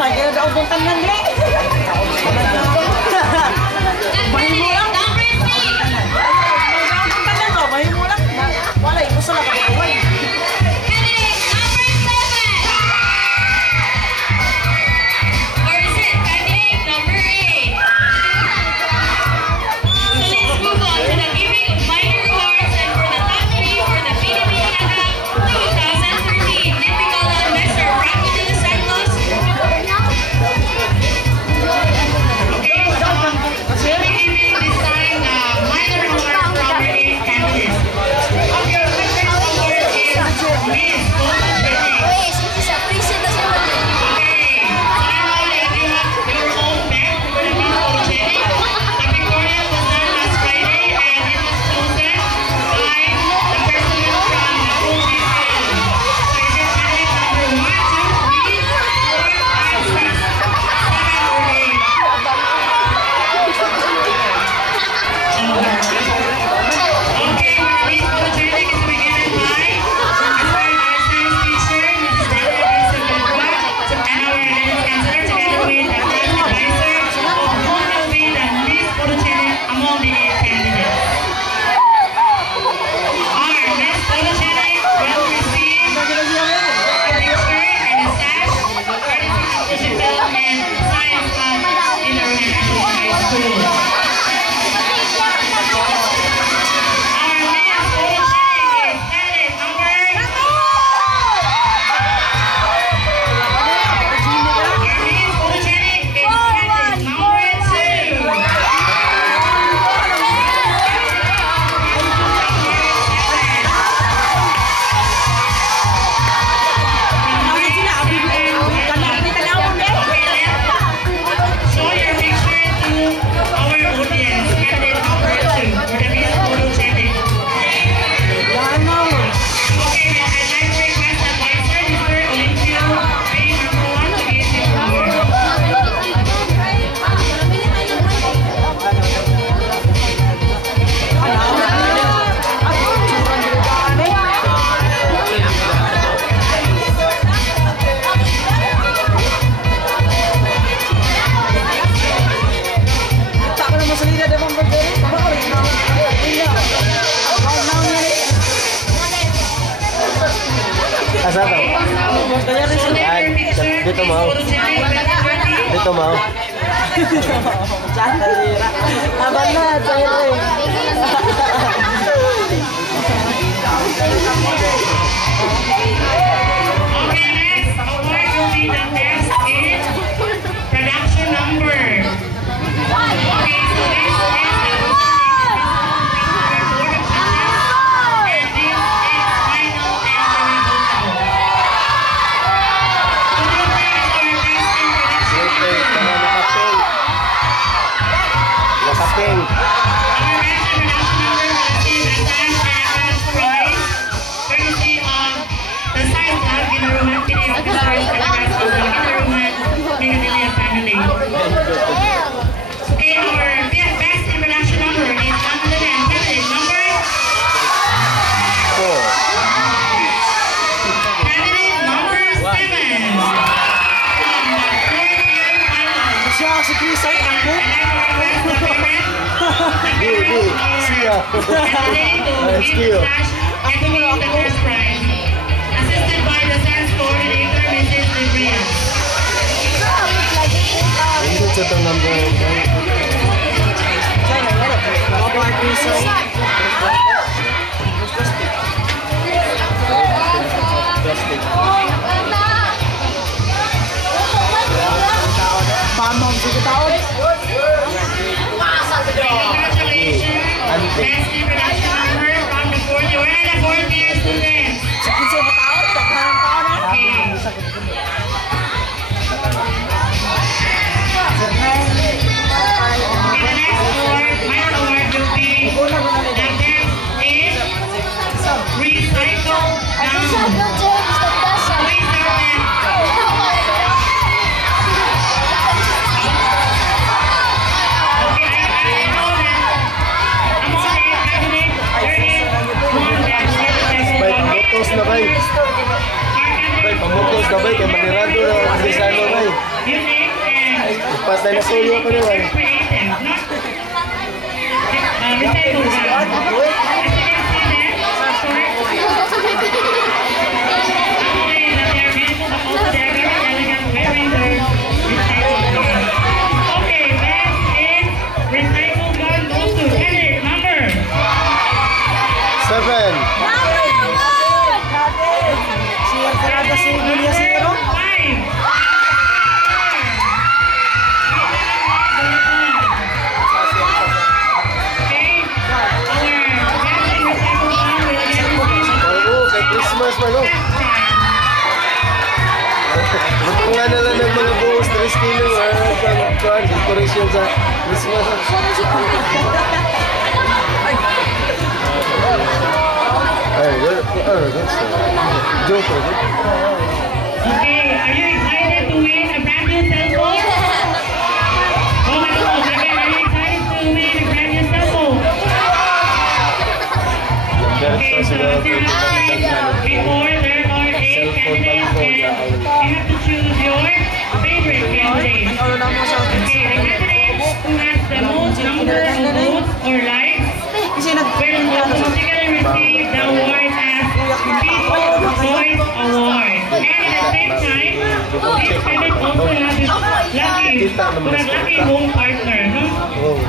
May kaya daw kung tangan niya. Mahimula. Mahimula. Wala, ito sa lakabay. Asa to? Dito mau. Dito mau. Abang na, saya Okay, next award will be the best in production number. Okay, so this is the Kapeng. Assisted by the science coordinator, Mrs. Livia. Ito itong number 1. Pamang sige taon. Congratulations. Best in production number from the 4th year. Where are the 4th year students? Bay, pamutos na bay, kay manirado na ang Rizalo bay. unique and Patay na suyo ko naman. creative, no? Recycle gun. As you can see there, correct? Actually, that they are beautiful, but also they are very elegant wearing their recycle gun. Okay, next is recycle gun goes to edit number. 7. Siya karada si Julia Siro. 5. Oo, kay Christmas man, no? Magpunga na lang ng mga buhos, 3 kilo, decoration sa Christmas. Ay, that's joke, right? Okay, are you excited to win a brand new cell phone? Oh my God, again, are you excited to win a brand new cell phone? Okay, so as you have before, there are 8 candidates and you have to choose your favorite candidate. Okay, the candidate who has the most number of votes or likes Kasi will automatically receive the award as People's Choice Award. And at the same time, this candidate also has his lucky home partner, no? Oh,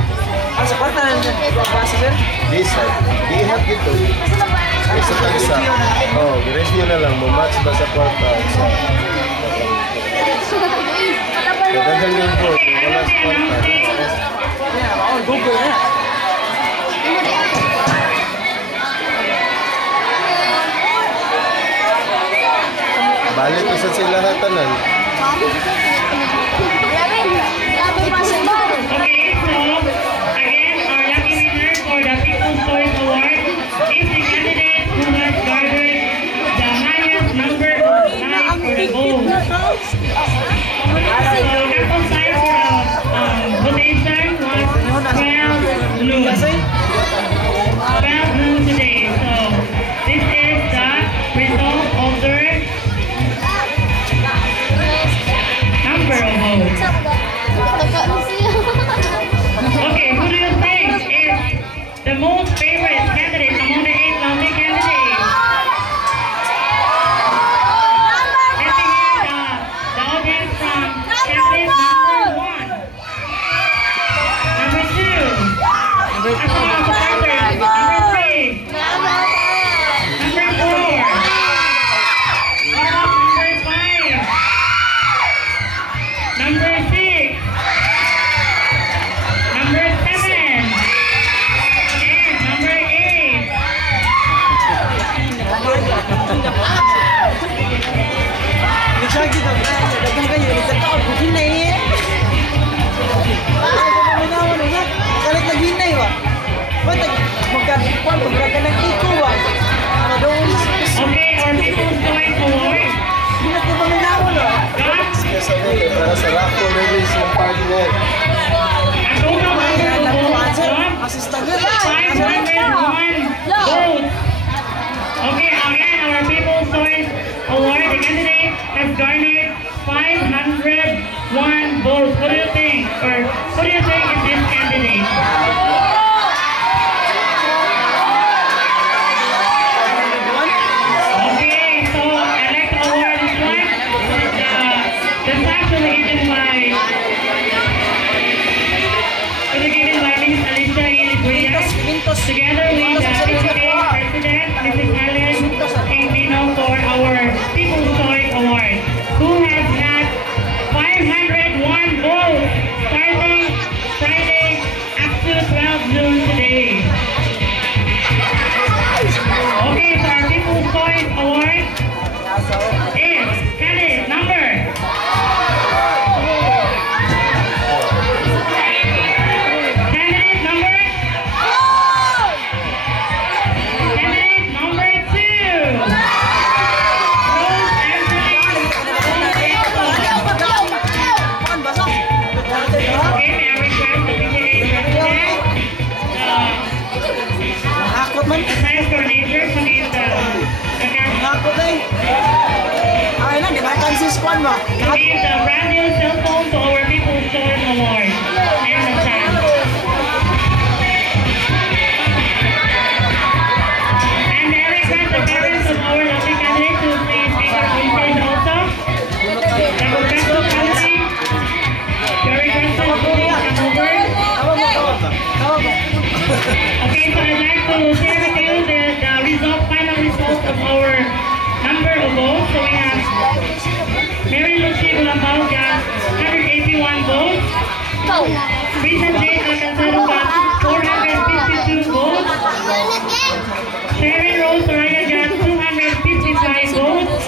ang support na nagbabasa sir. this side. Di have dito. Isa pa isa. Oh, review na lang. Mamatch ba sa kwarta? Nagandang yung vote. Okay, I Wala will sa be kwarta. announcing Google na. Balik ko sa sila hatanan. Okay, so again, our lucky winner for the People's Choice Award is the candidate who has garnered the highest number of likes for the vote. So, sample size for the votation was 12 noon. 12 noon today. So, this is the result of the number of votes. Okay, who do you think is the most favorite candidate among the 8 lovely candidates? Let me hear the audience from candidate number 1. Number 2. As a supporters. Number 3. Number 4. Number 5. Number 6. Number 7. And number 8. Nagsagi ka. Dagang kayo. Nagkataon. Bukinay eh. Ano ba maminawan na? Kalit na ginay ba? Ba't magkakwan? Pagkaka ng iko ba? Ano doon? Okay, our People's Choice Award. Hindi na ko maminawan ba? Got Kasi para sa Raffle release yung partner. a total number of votes of Assistant. 501 votes. Okay, again, our People's Choice Award, the candidate has garnered 501 votes. What do you think? Or what do you think is this candidate? Okay, so I'd like to award this one. The task will be given by Mrs. Alicia Iliguia, together with the PTA President, Mrs. Helen Quintino, for our People's Choice Award, who has had 501 votes starting Friday up to 12 noon today. Okay, so our People's Choice Award is candidate number. Candidate number. Candidate number 2. Rose Angeline. Okay, may I request the PTA President, Hakot man. the science coordinator, to give the Hakot eh. Ay na, di ba? Kansis kwan ba? brand new cell phone Recently, Alcanzado got 452 votes. Sharon Rose Soraya got 255 votes.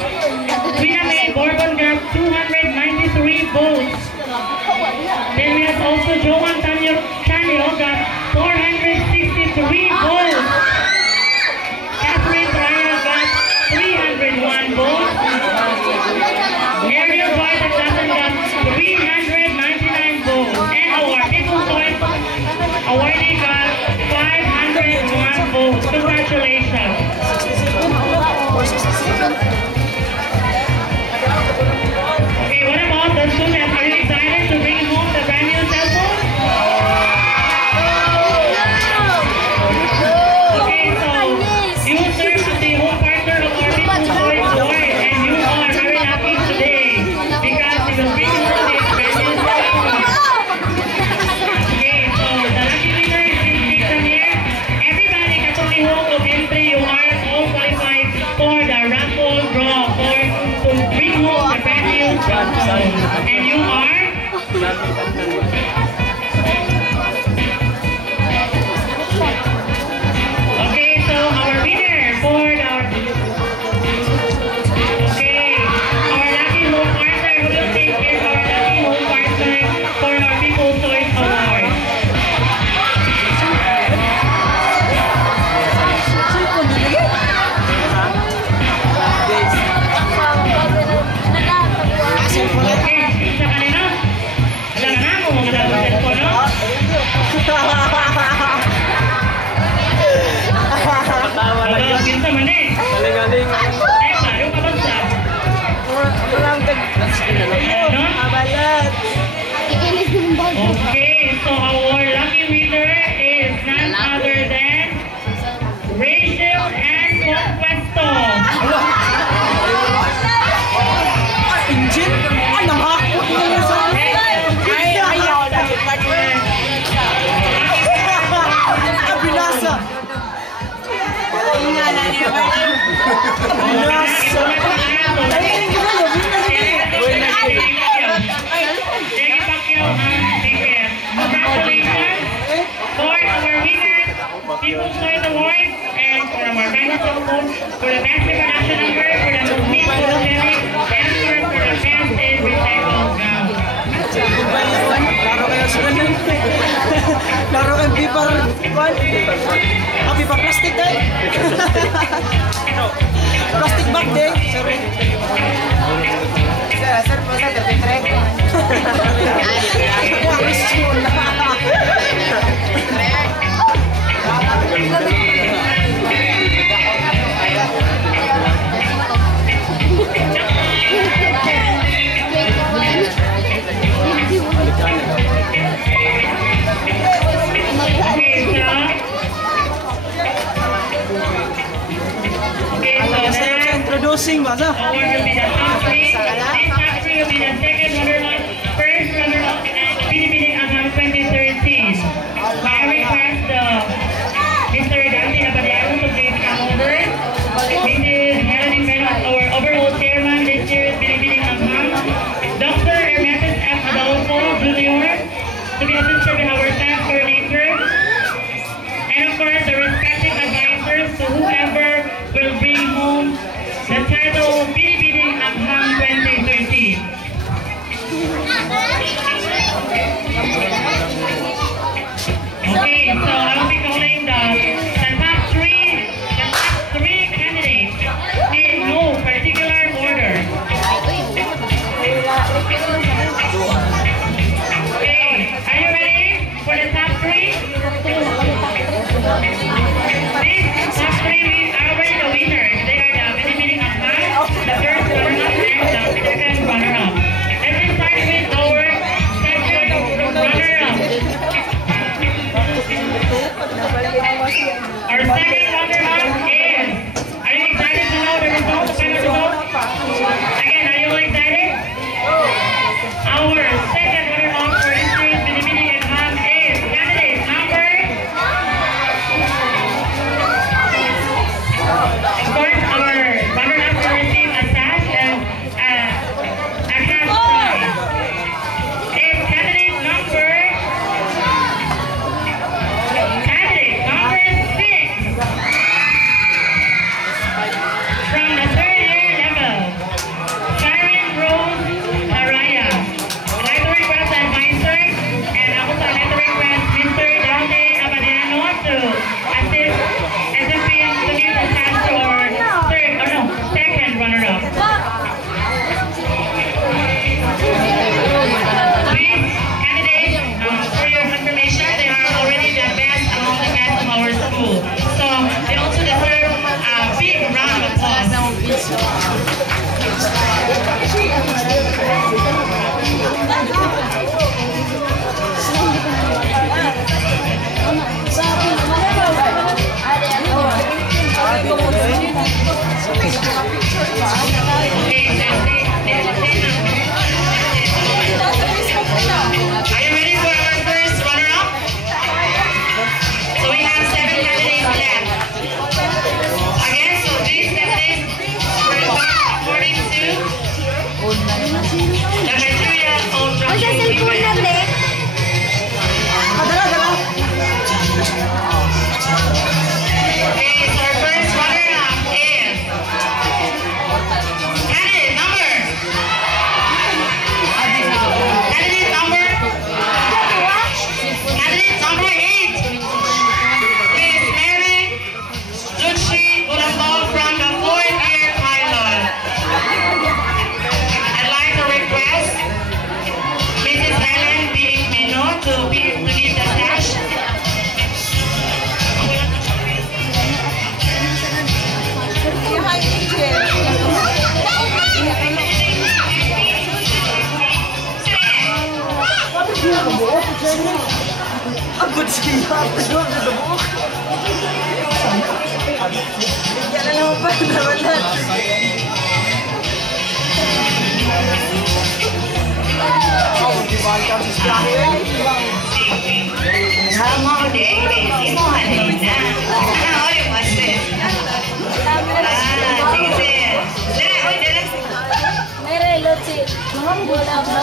Rina May Bourbon got 293 votes. Then we have also Joe Antonio Chanio got 463 votes. Catherine Raya got 301 votes. Ariel White and Dutton got 399 votes. And our People's Choice awardee got 501 votes. Congratulations. Okay, what about the students? Are you excited to bring home the brand new cell phone? Okay, so you serve as the home partner of our People's Choice Award, and you are very lucky today because you will bring home this brand new cell phone. Okay, so the lucky winner is in from here. Everybody katong home of entry, you are all qualified for the raffle draw for to bring home the brand new cell phone. And you are? Okay, so our winner for our lucky home partner who will take is our lucky home partner for our People's Choice Award. Okay, sa kanina. Alam na mo mga nagpapit ko, no? Magalang pinta man eh. Galing-galing. Teka, yung kabansa. Walang Ano? abalat. Okay, so our lucky winner is none other than Rachel and Conquesto. Engine? Ano ha? Ay, ayaw na. Abinasa. Binasa. Congratulations for our winner, People's Choice Award, and for our final support for the best reproduction number, for the movement, for the lyric, and for the best in recycled gown. Laro kayo sa ganun. Laro kayong paper. Paper plastic day. Plastic bag day. Sorry. Sir, po sa 33. Introducing ba sa? Award will be the top three. This top three will be the second runner-up, first runner-up, and Pilipinas Agam 2013. I request Mr. Dante Abadiago to please come over. This is Helen Jimenez, our overall chairman this year's Pilipinas Agam. Dr. Hermetis F. Adolfo Jr. to be assisted by our staff coordinator. And of course, the respective advisors to whoever will bring home the title Pilipinas Agam 2013. The material ultra Ang sa cellphone natin. Dala, dala. Okay, so our first runner-up is candidate number 8. Miss Mary Lucci Ulambog from the 4th year pilot. I'd like to request Mrs. Helen B. Mino to lead the sash. Abot siya. Abot sa buhok. Bigyan na naman pa. Nawalan. Hamo di imo halin na. Oy, basta. Sige. Dere, oy, dere. Mere, Lucy. Wala ba?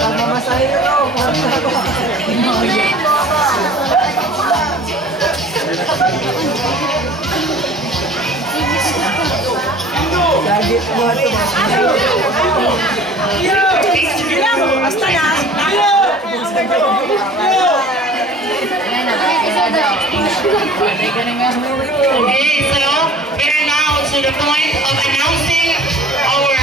Mamasahero. Target buat basta na. Okay, so we are now to the point of announcing our